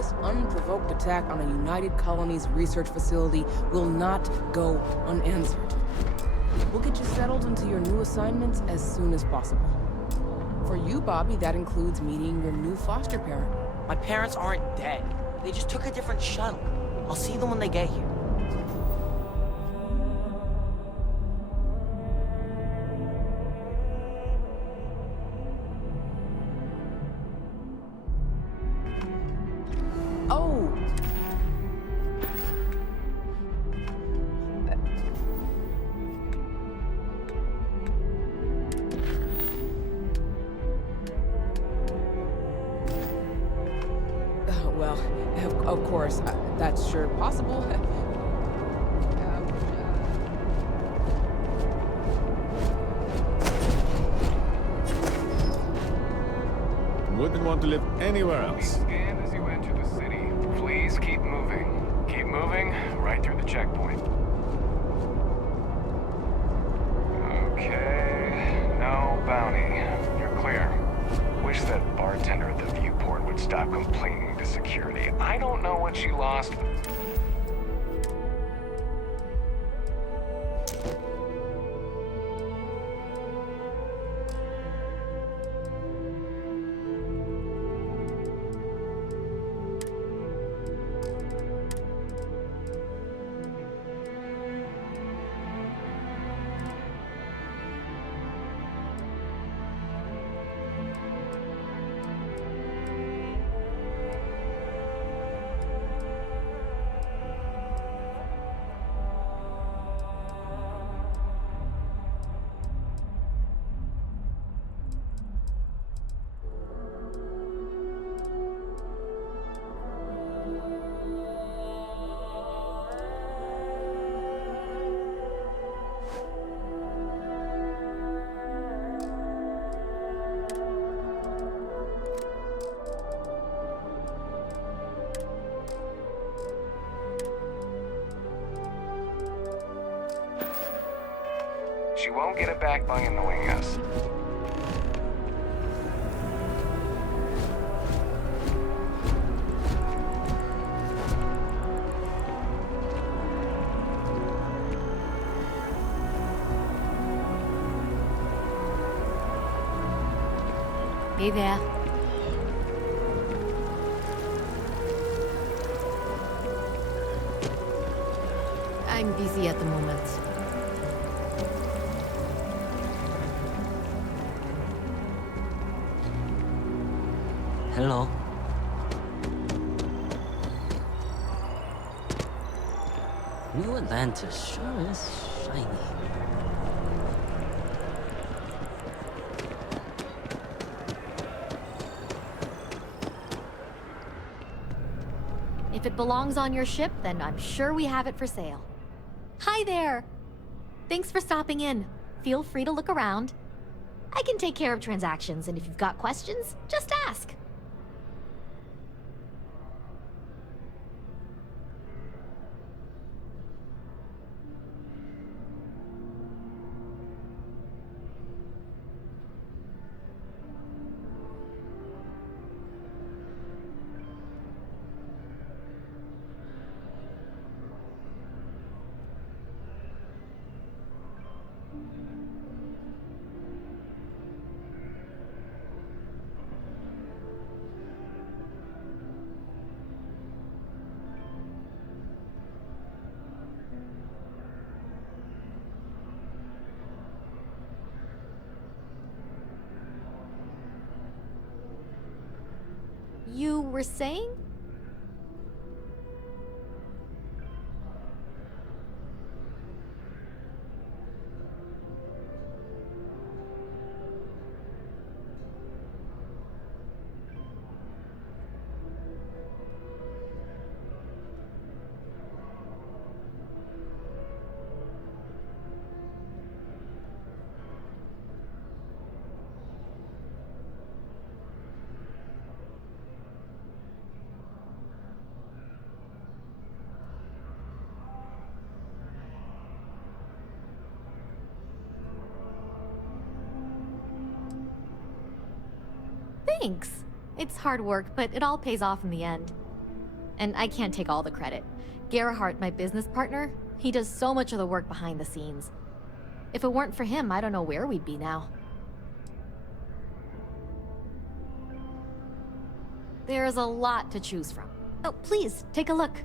This unprovoked attack on a United Colonies research facility will not go unanswered. We'll get you settled into your new assignments as soon as possible. For you, Bobby, that includes meeting your new foster parent. My parents aren't dead. They just took a different shuttle. I'll see them when they get here. Oh! Well, of course, that's sure possible. Wouldn't want to live anywhere else. Scanned as you enter the city. Please keep moving. Keep moving right through the checkpoint. Okay, no bounty. You're clear. Wish that bartender at the viewport would stop complaining to security. I don't know what she lost. She won't get it back by annoying us. Hey there. I'm busy at the moment. Hello. New Atlantis sure is shiny. If it belongs on your ship, then I'm sure we have it for sale. Hi there! Thanks for stopping in. Feel free to look around. I can take care of transactions, and if you've got questions, just ask. You were saying? Thanks. It's hard work, but it all pays off in the end. and I can't take all the credit. Gerhardt, my business partner, he does so much of the work behind the scenes. If it weren't for him, I don't know where we'd be now. There's a lot to choose from. Oh, please, take a look.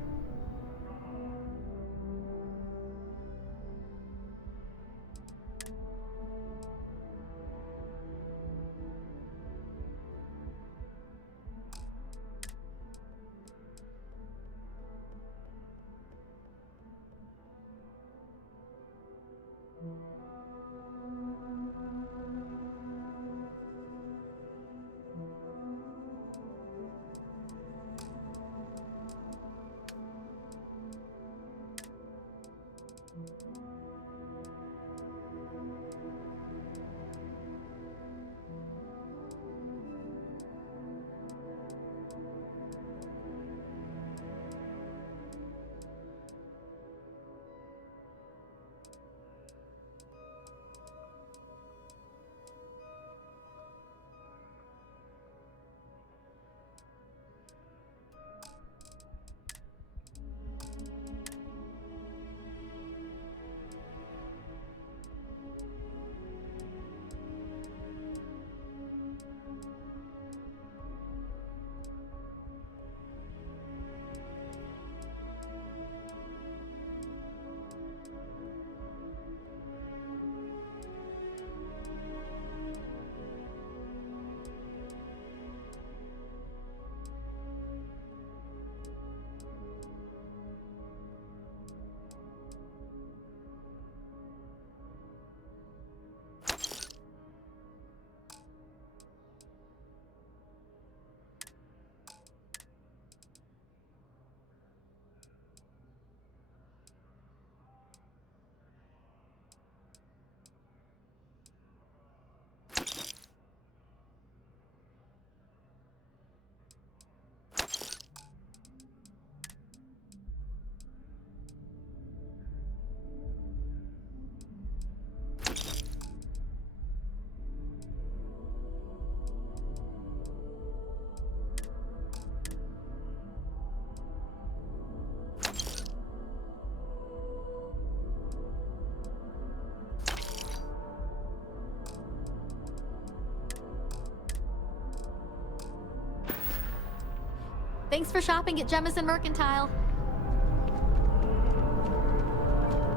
Thanks for shopping at Jemison Mercantile.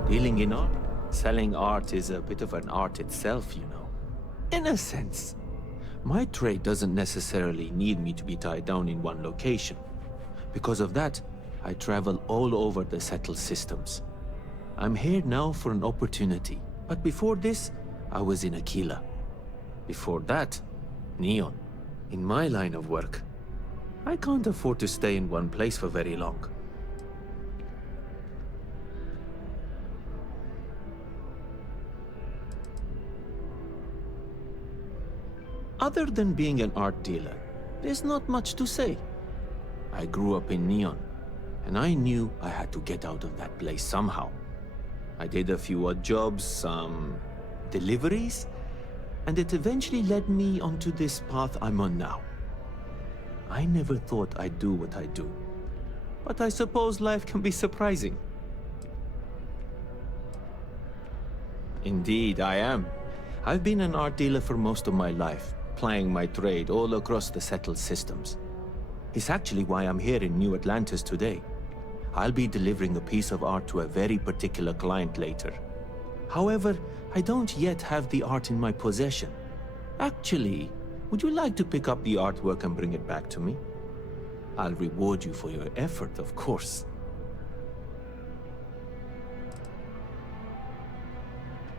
Dealing in art? Selling art is a bit of an art itself, you know. In a sense. My trade doesn't necessarily need me to be tied down in one location. Because of that, I travel all over the settled systems. I'm here now for an opportunity, but before this, I was in Aquila. Before that, Neon. In my line of work, I can't afford to stay in one place for very long. Other than being an art dealer, there's not much to say. I grew up in Neon, and I knew I had to get out of that place somehow. I did a few odd jobs, some deliveries, and it eventually led me onto this path I'm on now. I never thought I'd do what I do, but I suppose life can be surprising. Indeed, I am. I've been an art dealer for most of my life, plying my trade all across the settled systems. It's actually why I'm here in New Atlantis today. I'll be delivering a piece of art to a very particular client later. However, I don't yet have the art in my possession. Actually, would you like to pick up the artwork and bring it back to me? I'll reward you for your effort, of course.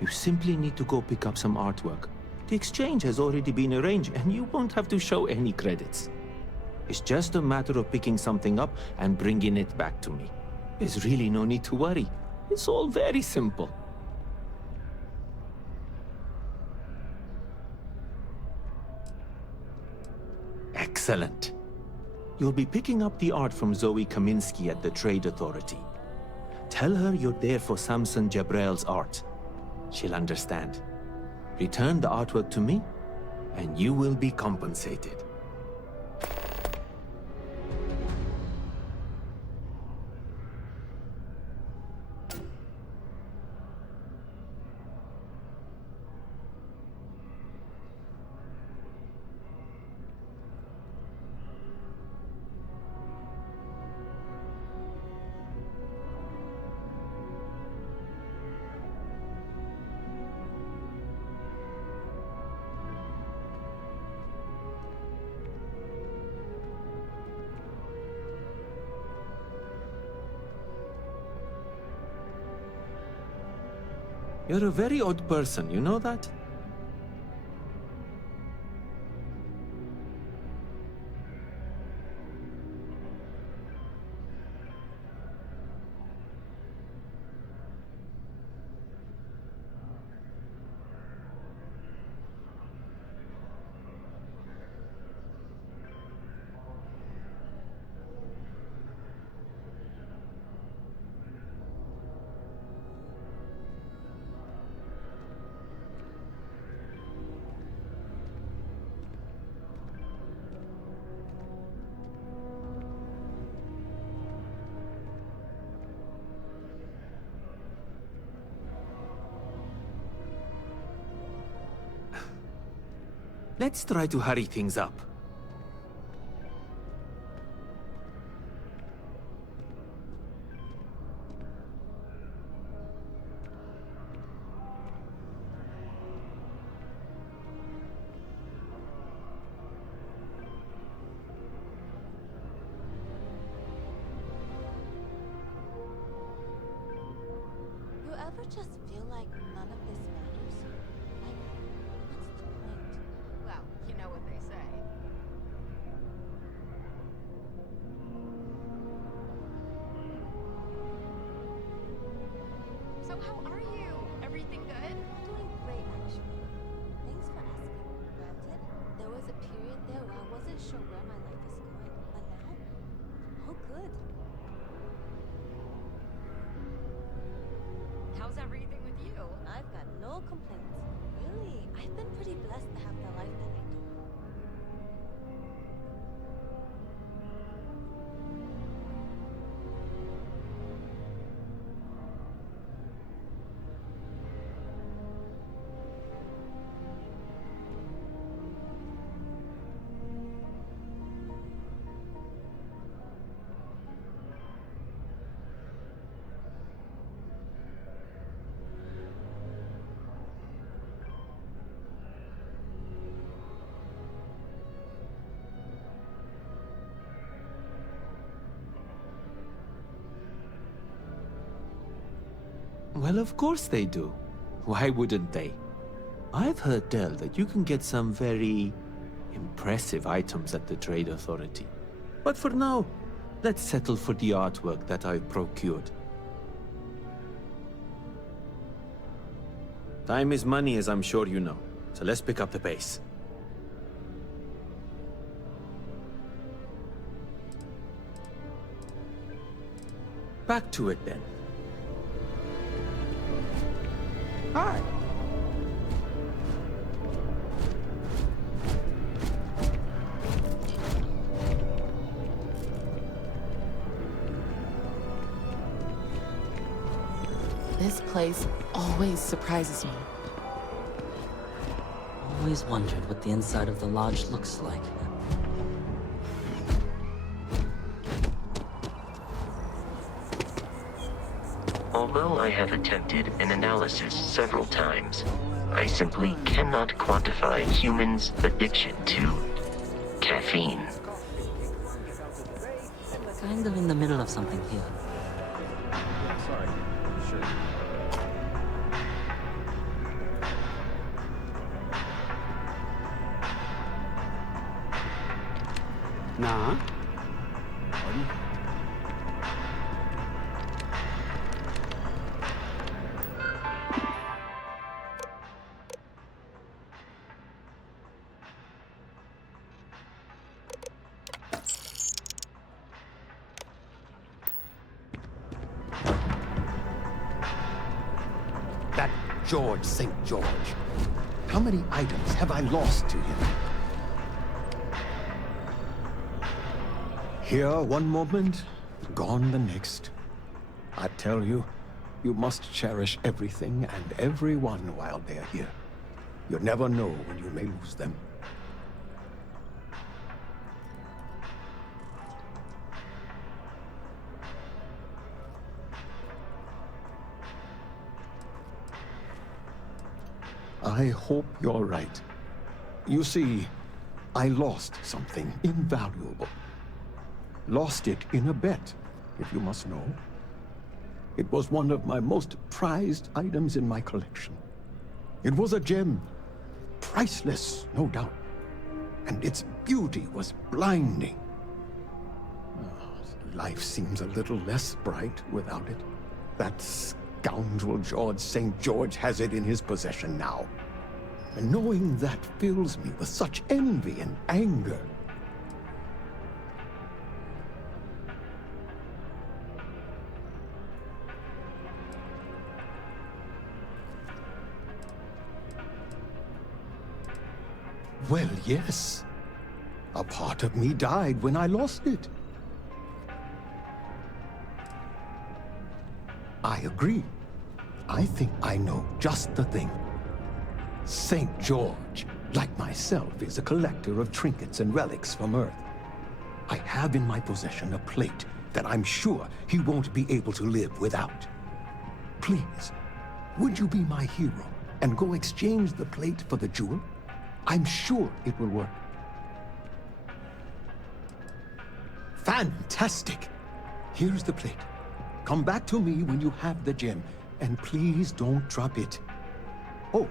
You simply need to go pick up some artwork. The exchange has already been arranged, and you won't have to show any credits. It's just a matter of picking something up and bringing it back to me. There's really no need to worry. It's all very simple. Excellent. You'll be picking up the art from Zoe Kaminsky at the Trade Authority. Tell her you're there for Samson Jabrel's art. She'll understand. Return the artwork to me, and you will be compensated. You're a very odd person, you know that? Let's try to hurry things up. You ever just feel like none of this matters? Like, what's the point? Well, you know what they say. So how are you? Everything good? Doing great, actually. Thanks for asking. Granted, there was a period there where I wasn't sure where my life was going, but now, all good. How's everything with you? I've got no complaints. Really, I've been pretty blessed to have the life that I do. Well, of course they do. Why wouldn't they? I've heard tell that you can get some very impressive items at the Trade Authority. But for now, let's settle for the artwork that I've procured. Time is money, as I'm sure you know. So let's pick up the pace. Back to it then. Hi. This place always surprises me. Always wondered what the inside of the lodge looks like. Although I have attempted an analysis several times, I simply cannot quantify humans' addiction to caffeine. Kind of in the middle of something here. Sorry. Sure. Nah. Pardon? That George St. George. How many items have I lost to him? Here one moment, gone the next. I tell you, you must cherish everything and everyone while they're here. You never know when you may lose them. I hope you're right. You see, I lost something invaluable. Lost it in a bet, if you must know. It was one of my most prized items in my collection. It was a gem, priceless, no doubt, and its beauty was blinding. Life seems a little less bright without it. That scoundrel George St. George has it in his possession now. And knowing that fills me with such envy and anger. Well, yes. A part of me died when I lost it. I agree. I think I know just the thing. St. George, like myself, is a collector of trinkets and relics from Earth. I have in my possession a plate that I'm sure he won't be able to live without. Please, would you be my hero and go exchange the plate for the jewel? I'm sure it will work. Fantastic! Here's the plate. Come back to me when you have the gem, and please don't drop it. Oh,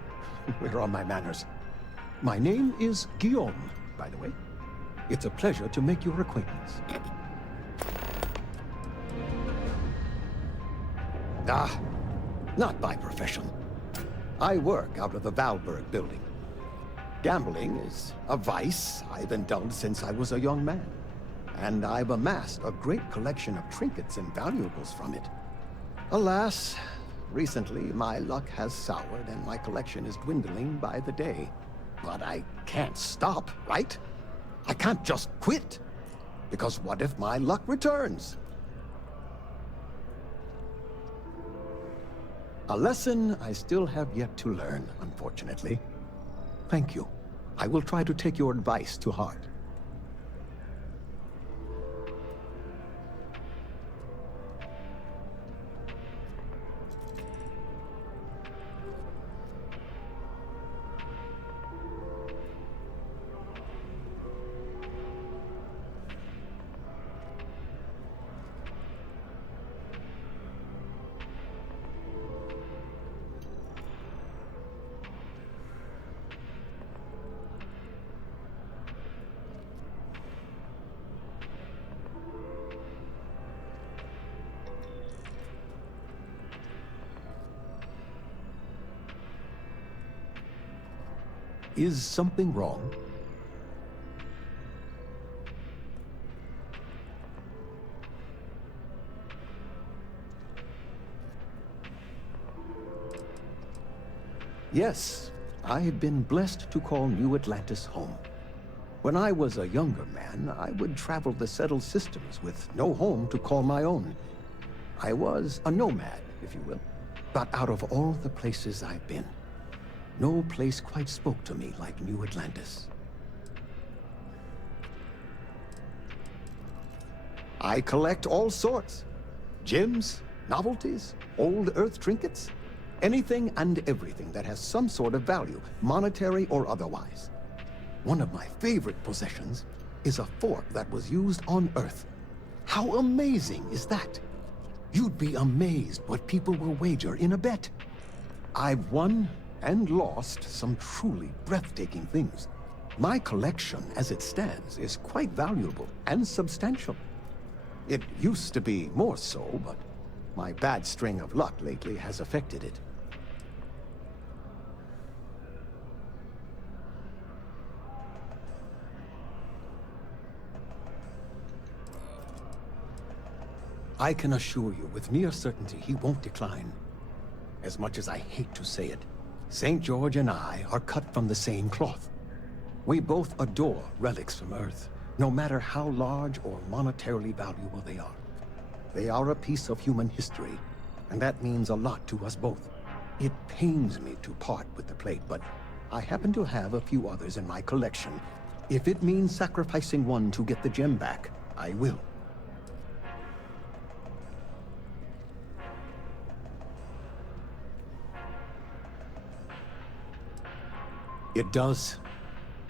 where are my manners? My name is Guillaume, by the way. It's a pleasure to make your acquaintance. Ah, not by profession. I work out of the Valberg building. Gambling is a vice I've indulged since I was a young man, and I've amassed a great collection of trinkets and valuables from it. Alas, recently my luck has soured and my collection is dwindling by the day. But I can't stop, right? I can't just quit, because what if my luck returns? A lesson I still have yet to learn, unfortunately. Thank you. I will try to take your advice to heart. Is something wrong? Yes, I have been blessed to call New Atlantis home. When I was a younger man, I would travel the settled systems with no home to call my own. I was a nomad, if you will. But out of all the places I've been, no place quite spoke to me like New Atlantis. I collect all sorts. Gems, novelties, old Earth trinkets. Anything and everything that has some sort of value, monetary or otherwise. One of my favorite possessions is a fork that was used on Earth. How amazing is that? You'd be amazed what people will wager in a bet. I've won and lost some truly breathtaking things. My collection, as it stands, is quite valuable and substantial. It used to be more so, but my bad string of luck lately has affected it. I can assure you with near certainty he won't decline. As much as I hate to say it, St. George and I are cut from the same cloth. We both adore relics from Earth, no matter how large or monetarily valuable they are. They are a piece of human history, and that means a lot to us both. It pains me to part with the plate, but I happen to have a few others in my collection. If it means sacrificing one to get the gem back, I will. It does.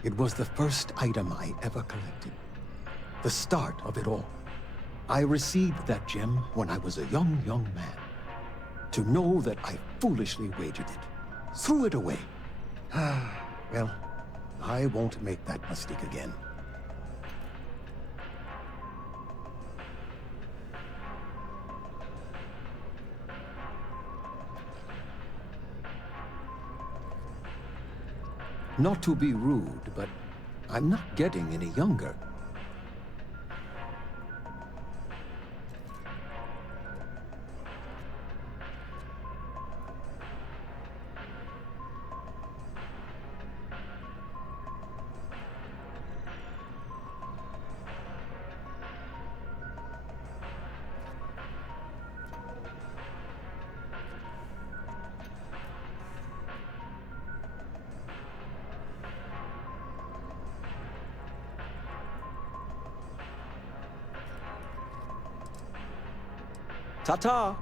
It was the first item I ever collected. The start of it all. I received that gem when I was a young man. To know that I foolishly wagered it. Threw it away. Well, I won't make that mistake again. Not to be rude, but I'm not getting any younger. Ta-ta!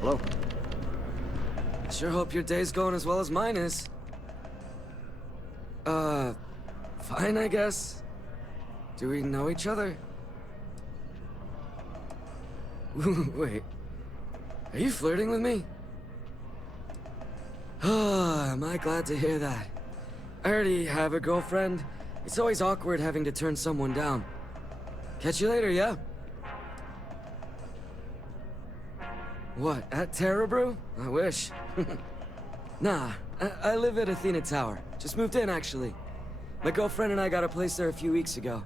Hello. I sure hope your day's going as well as mine is. Fine, I guess. Do we know each other? Wait. Are you flirting with me? Am I glad to hear that. I already have a girlfriend. It's always awkward having to turn someone down. Catch you later, yeah? What, at Terra Brew? I wish. Nah, I live at Athena Tower. Just moved in, actually. My girlfriend and I got a place there a few weeks ago.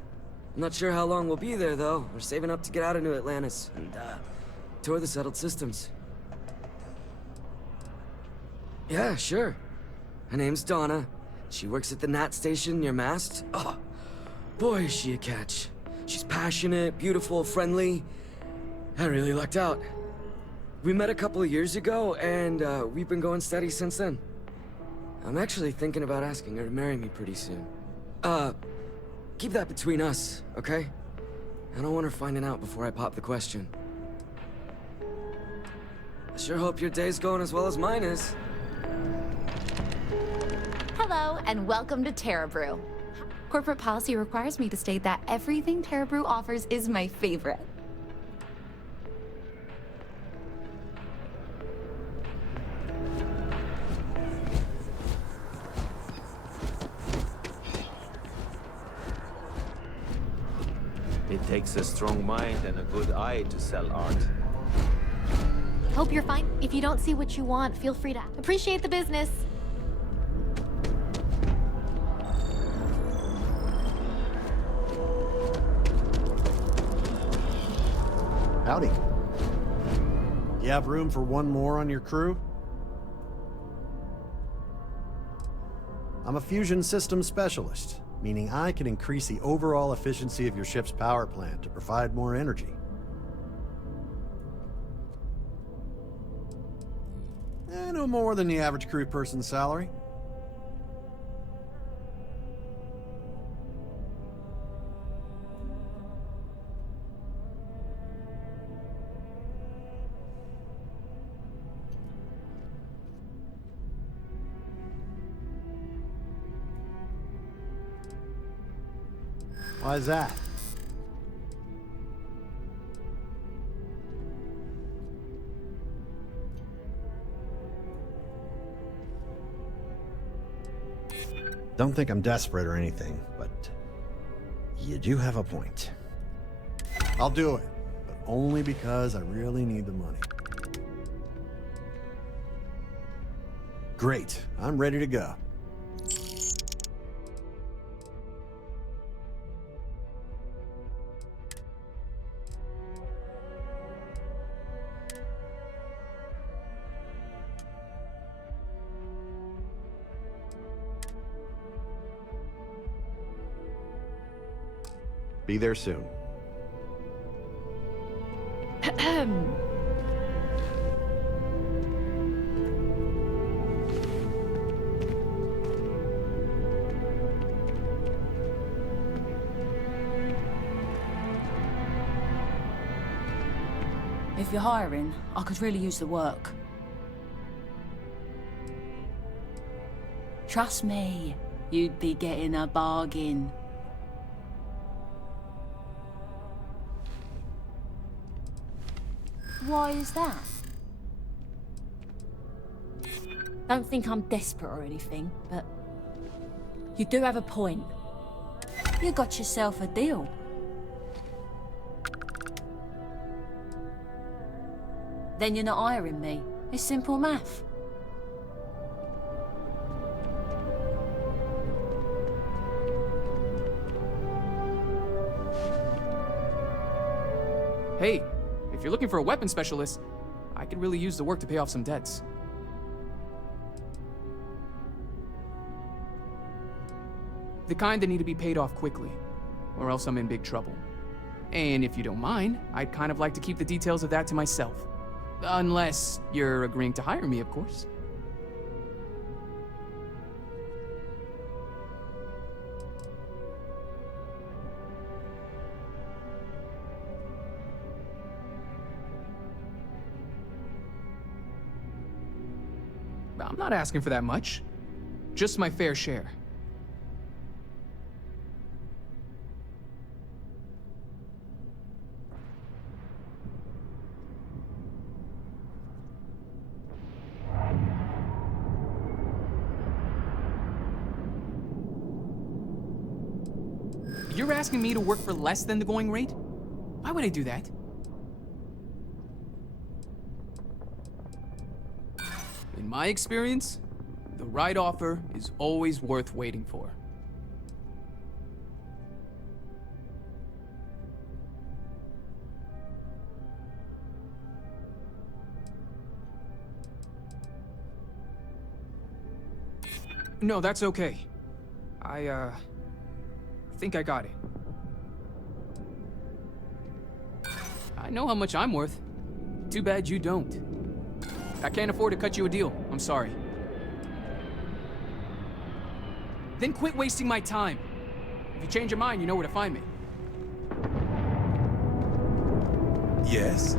I'm not sure how long we'll be there, though. We're saving up to get out of New Atlantis and, tour the settled systems. Yeah, sure. Her name's Donna. She works at the Nat station near Mast. Oh, boy, is she a catch. She's passionate, beautiful, friendly. I really lucked out. We met a couple of years ago, and we've been going steady since then. I'm actually thinking about asking her to marry me pretty soon. Keep that between us, okay? I don't want her finding out before I pop the question. I sure hope your day's going as well as mine is. Hello, and welcome to Terra Brew. Corporate policy requires me to state that everything Terra Brew offers is my favorite. It takes a strong mind and a good eye to sell art. Hope you're fine. If you don't see what you want, feel free to appreciate the business. Howdy. You have room for one more on your crew? I'm a fusion systems specialist, meaning I can increase the overall efficiency of your ship's power plant to provide more energy. No more than the average crew person's salary. Why is that? Don't think I'm desperate or anything, but you do have a point. I'll do it, but only because I really need the money. Great, I'm ready to go. Be there soon. If you're hiring, I could really use the work. Trust me, you'd be getting a bargain. Why is that? Don't think I'm desperate or anything, but you do have a point. You got yourself a deal. Then you're not hiring me. It's simple math. Hey, if you're looking for a weapon specialist, I could really use the work to pay off some debts. The kind that need to be paid off quickly, or else I'm in big trouble. And if you don't mind, I'd kind of like to keep the details of that to myself. Unless you're agreeing to hire me, of course. I'm not asking for that much. Just my fair share. You're asking me to work for less than the going rate? Why would I do that? In my experience, the right offer is always worth waiting for. No, that's okay. I think I got it. I know how much I'm worth. Too bad you don't. I can't afford to cut you a deal. I'm sorry. Then quit wasting my time. If you change your mind, you know where to find me. Yes?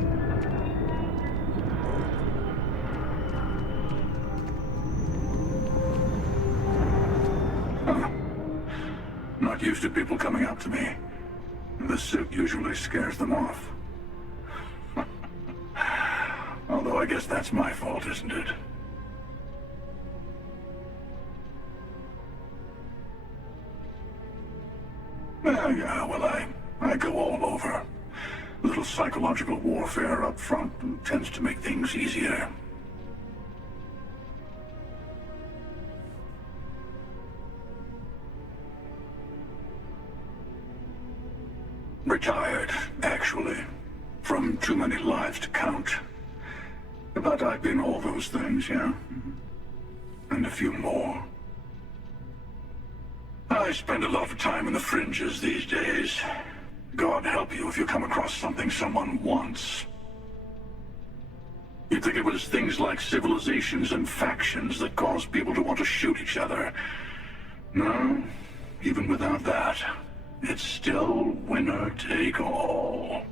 Not used to people coming up to me. The suit usually scares them off. Although I guess that's my fault, isn't it? Yeah, well, I go all over. A little psychological warfare up front tends to make things easier. Retired, actually. From too many lives to count. But I've been all those things, yeah? And a few more. I spend a lot of time in the fringes these days. God help you if you come across something someone wants. You'd think it was things like civilizations and factions that cause people to want to shoot each other. No, even without that, it's still winner take all.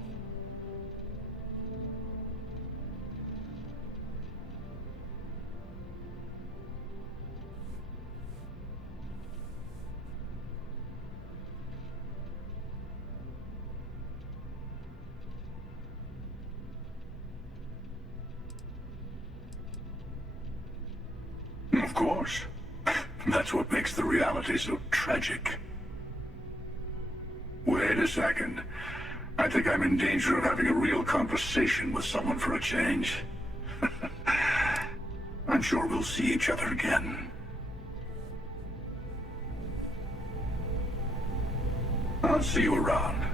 Of course. That's what makes the reality so tragic. Wait a second. I think I'm in danger of having a real conversation with someone for a change. I'm sure we'll see each other again. I'll see you around.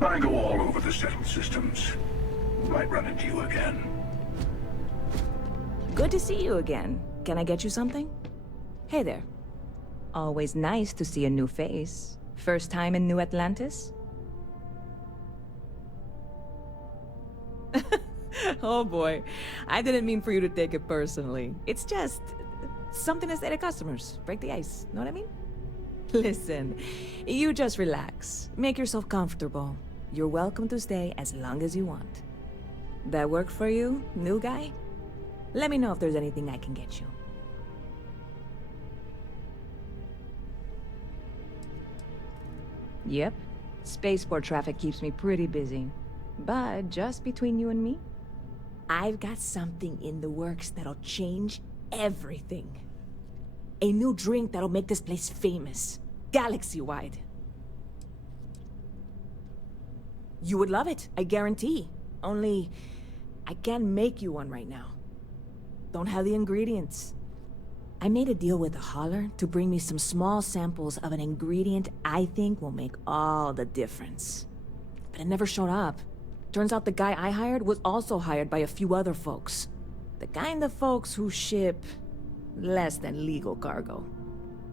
I go all over the settled systems. Might run into you again. Good to see you again. Can I get you something? Hey there. Always nice to see a new face. First time in New Atlantis? Oh boy. I didn't mean for you to take it personally. It's just something to say to customers. Break the ice. Know what I mean? Listen, you just relax. Make yourself comfortable. You're welcome to stay as long as you want. That work for you, new guy? Let me know if there's anything I can get you. Yep. Spaceport traffic keeps me pretty busy. But just between you and me, I've got something in the works that'll change everything. A new drink that'll make this place famous. Galaxy-wide. You would love it, I guarantee. Only, I can't make you one right now. Don't have the ingredients. I made a deal with a hauler to bring me some small samples of an ingredient I think will make all the difference. But it never showed up. Turns out the guy I hired was also hired by a few other folks. The kind of folks who ship less than legal cargo.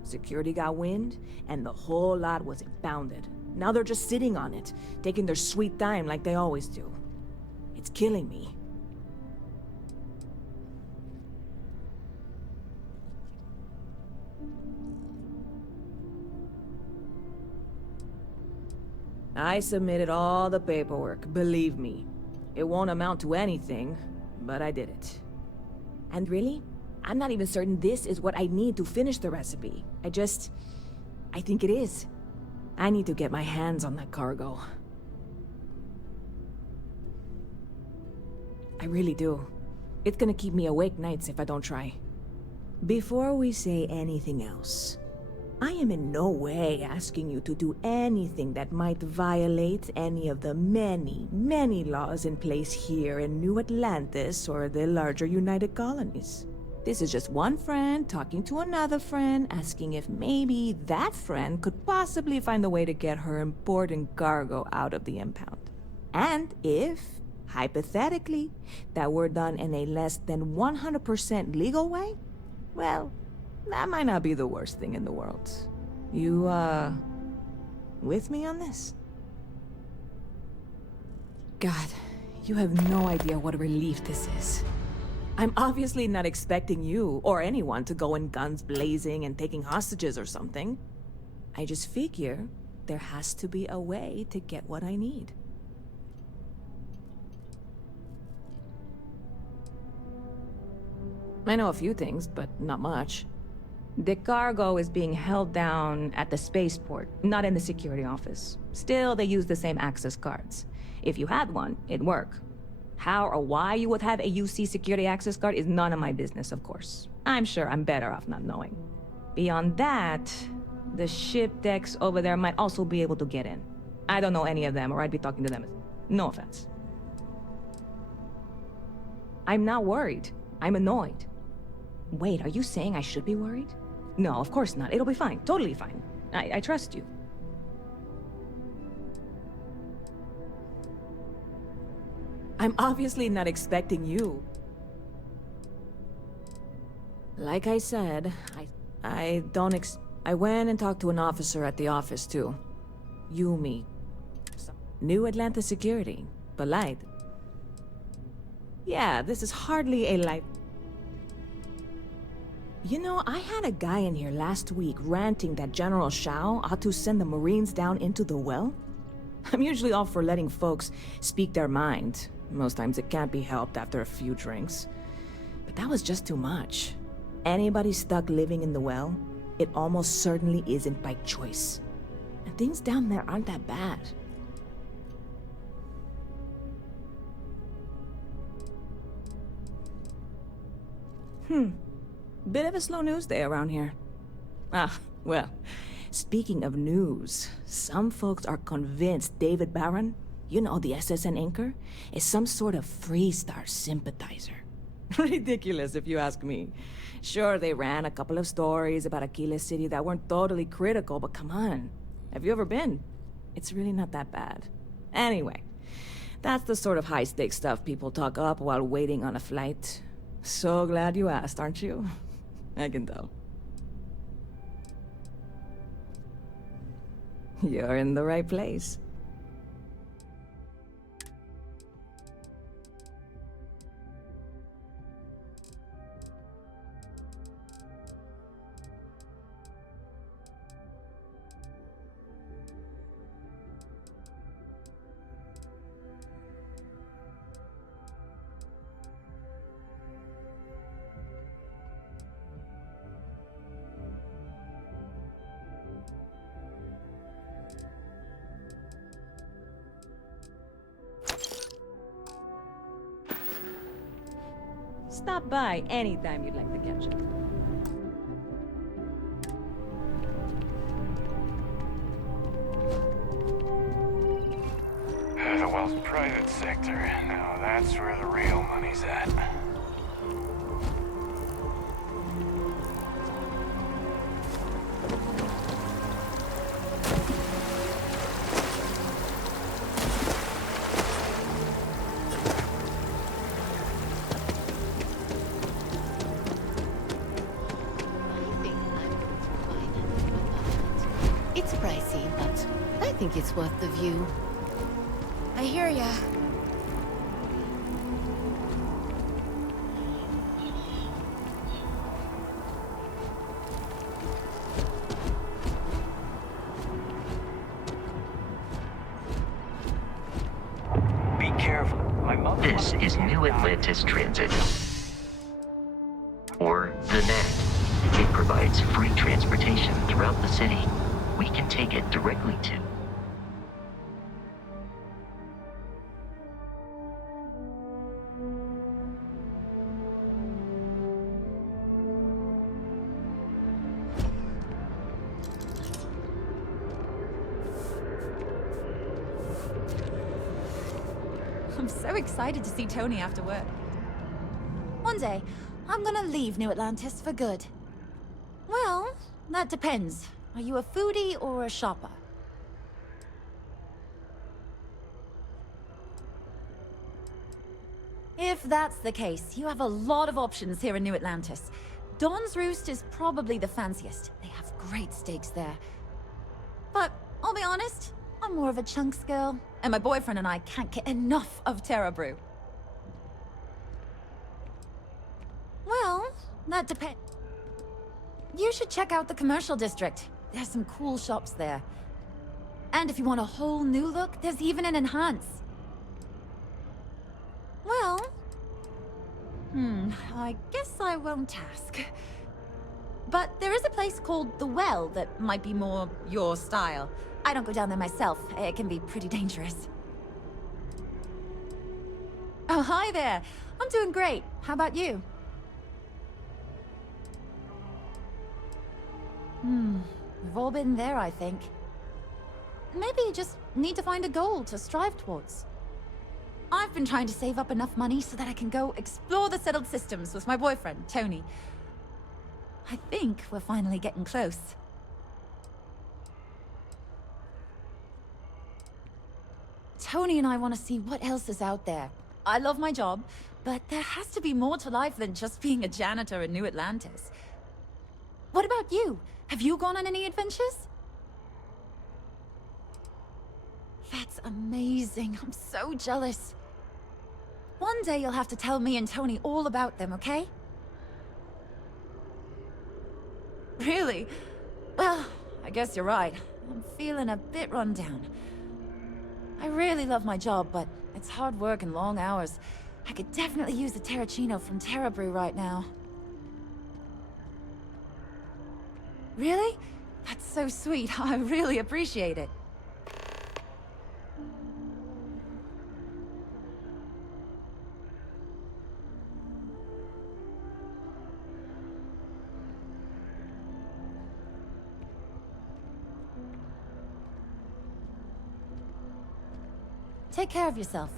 Security got wind, and the whole lot was impounded. Now they're just sitting on it, taking their sweet time like they always do. It's killing me. I submitted all the paperwork, believe me. It won't amount to anything, but I did it. And really, I'm not even certain this is what I need to finish the recipe. I think it is. I need to get my hands on that cargo. I really do. It's gonna keep me awake nights if I don't try. Before we say anything else, I am in no way asking you to do anything that might violate any of the many, many laws in place here in New Atlantis or the larger United Colonies. This is just one friend talking to another friend, asking if maybe that friend could possibly find a way to get her important cargo out of the impound. And if, hypothetically, that were done in a less than 100% legal way, well, that might not be the worst thing in the world. You, with me on this? God, you have no idea what a relief this is. I'm obviously not expecting you, or anyone, to go in guns blazing and taking hostages or something. I just figure there has to be a way to get what I need. I know a few things, but not much. The cargo is being held down at the spaceport, not in the security office. Still, they use the same access cards. If you had one, it'd work. How or why you would have a UC security access card is none of my business, of course. I'm sure I'm better off not knowing. Beyond that, the ship decks over there might also be able to get in. I don't know any of them, or I'd be talking to them. No offense. I'm not worried. I'm annoyed. Wait, are you saying I should be worried? No, of course not. It'll be fine. Totally fine. I trust you. I'm obviously not expecting you. Like I said, I went and talked to an officer at the office too. Yumi. New Atlanta Security. Polite. Yeah, this is hardly a life. You know, I had a guy in here last week ranting that General Shao ought to send the Marines down into the well. I'm usually all for letting folks speak their mind. Most times it can't be helped after a few drinks. But that was just too much. Anybody stuck living in the well, it almost certainly isn't by choice. And things down there aren't that bad. Bit of a slow news day around here. Ah, well, speaking of news, some folks are convinced David Barron, you know, the SSN anchor, is some sort of Freestar sympathizer. Ridiculous, if you ask me. Sure, they ran a couple of stories about Aquila City that weren't totally critical, but come on. Have you ever been? It's really not that bad. Anyway, that's the sort of high-stakes stuff people talk up while waiting on a flight. So glad you asked, aren't you? I can tell. You're in the right place. Stop by anytime you'd like to catch up. The world's private sector. Now that's where the real money's at. It's pricey, but I think it's worth the view. I hear ya. Be careful. My mother. This is New Atlantis Transit. Or the NAT. It provides free transportation throughout the city. We can take it directly to. I'm so excited to see Tony after work. One day, I'm gonna leave New Atlantis for good. Well, that depends. Are you a foodie or a shopper? If that's the case, you have a lot of options here in New Atlantis. Don's Roost is probably the fanciest. They have great steaks there. But I'll be honest, I'm more of a chunks girl, and my boyfriend and I can't get enough of Terra Brew. Well, that depends. You should check out the commercial district. There's some cool shops there. And if you want a whole new look, there's even an enhance. Well... I guess I won't ask. But there is a place called The Well that might be more your style. I don't go down there myself. It can be pretty dangerous. Oh, hi there. I'm doing great. How about you? We've all been there, I think. Maybe you just need to find a goal to strive towards. I've been trying to save up enough money so that I can go explore the settled systems with my boyfriend, Tony. I think we're finally getting close. Tony and I want to see what else is out there. I love my job, but there has to be more to life than just being a janitor in New Atlantis. What about you? Have you gone on any adventures? That's amazing. I'm so jealous. One day you'll have to tell me and Tony all about them, okay? Really? Well, I guess you're right. I'm feeling a bit run down. I really love my job, but it's hard work and long hours. I could definitely use a Terracino from Terra Brew right now. Really? That's so sweet. I really appreciate it. Take care of yourself.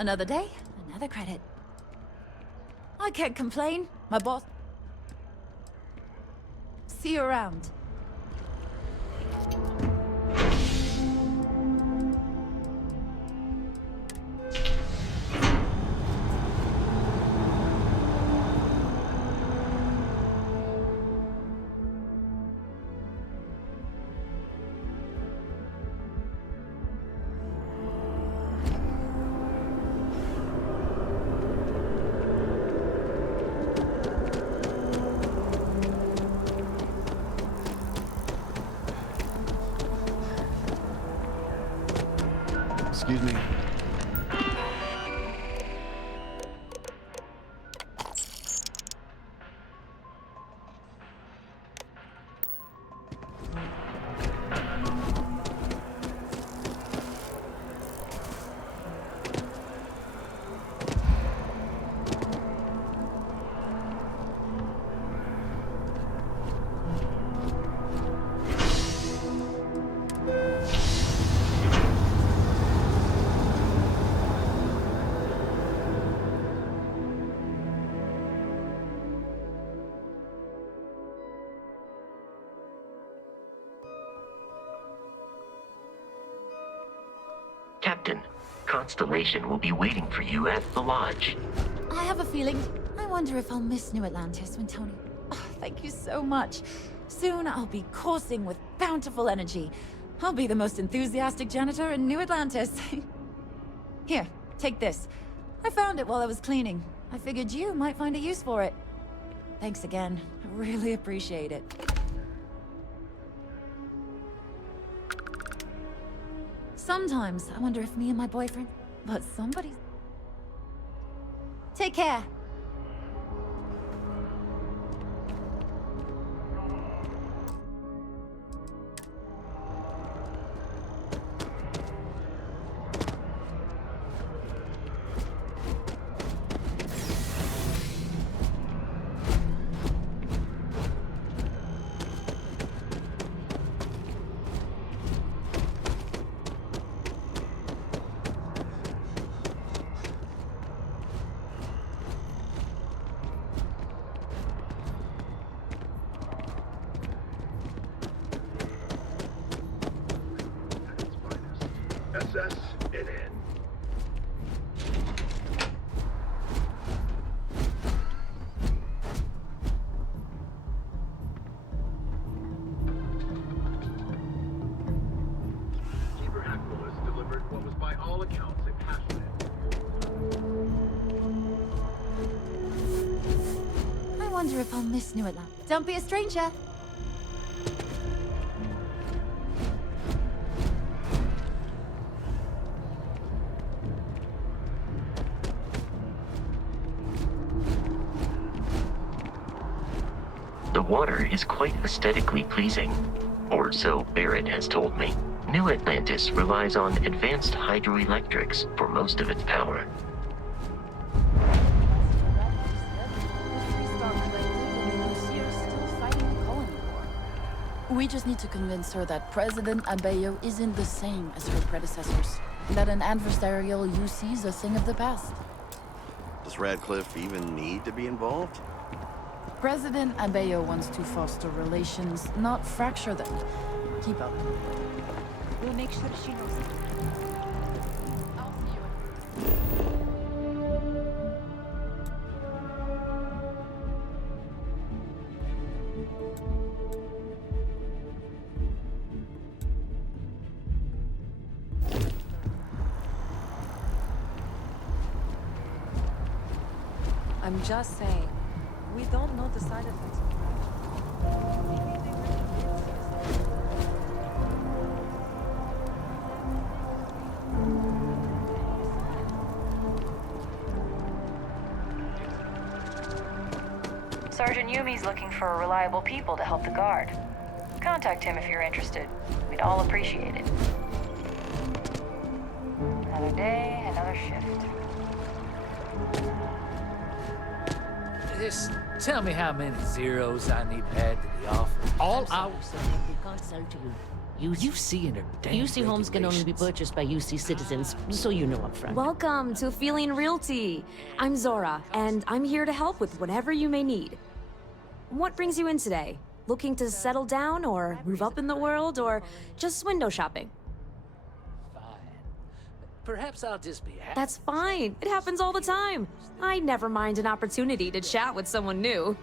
Another day, another credit. I can't complain. My boss... See you around. Excuse me. Captain, Constellation will be waiting for you at the lodge. I have a feeling. I wonder if I'll miss New Atlantis when Tony... Oh, thank you so much. Soon I'll be coursing with bountiful energy. I'll be the most enthusiastic janitor in New Atlantis. Here, take this. I found it while I was cleaning. I figured you might find a use for it. Thanks again. I really appreciate it. Sometimes I wonder if me and my boyfriend... But somebody's... Take care. SS it in. Keeper Aquilus delivered what was by all accounts a passionate. I wonder if I'll miss New Atlantis. Don't be a stranger. The water is quite aesthetically pleasing, or so Barrett has told me. New Atlantis relies on advanced hydroelectrics for most of its power. We just need to convince her that President Abeyo isn't the same as her predecessors. That an adversarial UC is a thing of the past. Does Radcliffe even need to be involved? President Abeyo wants to foster relations, not fracture them. Keep up. We'll make sure she knows it. I'm just saying, we don't know the side effects of drugs. Maybe they really did Sergeant Yumi's looking for reliable people to help the guard. Contact him if you're interested. We'd all appreciate it. Another day, another shift. Just tell me how many zeros I need to add to the offer. All out. UC Entertainment. UC homes can only be purchased by UC citizens, so you know up front. Welcome to Feeling Realty. I'm Zora, and I'm here to help with whatever you may need. What brings you in today? Looking to settle down, or move up in the world, or just window shopping? Perhaps I'll just be happy. That's fine. It happens all the time. I never mind an opportunity to chat with someone new.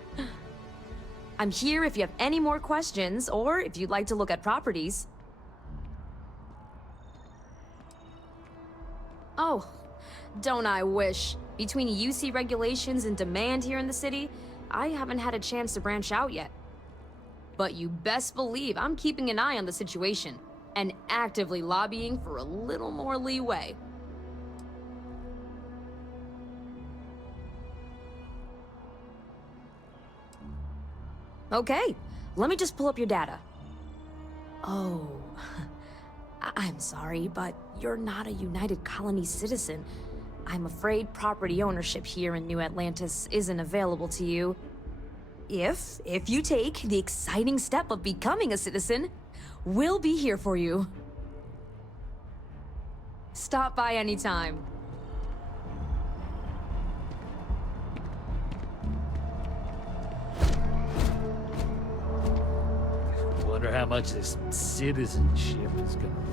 I'm here if you have any more questions, or if you'd like to look at properties. Oh, don't I wish. Between UC regulations and demand here in the city, I haven't had a chance to branch out yet. But you best believe I'm keeping an eye on the situation. and actively lobbying for a little more leeway. Okay, let me just pull up your data. Oh, I'm sorry, but you're not a United Colony citizen. I'm afraid property ownership here in New Atlantis isn't available to you. If you take the exciting step of becoming a citizen, we'll be here for you. Stop by anytime. Wonder how much this citizenship is gonna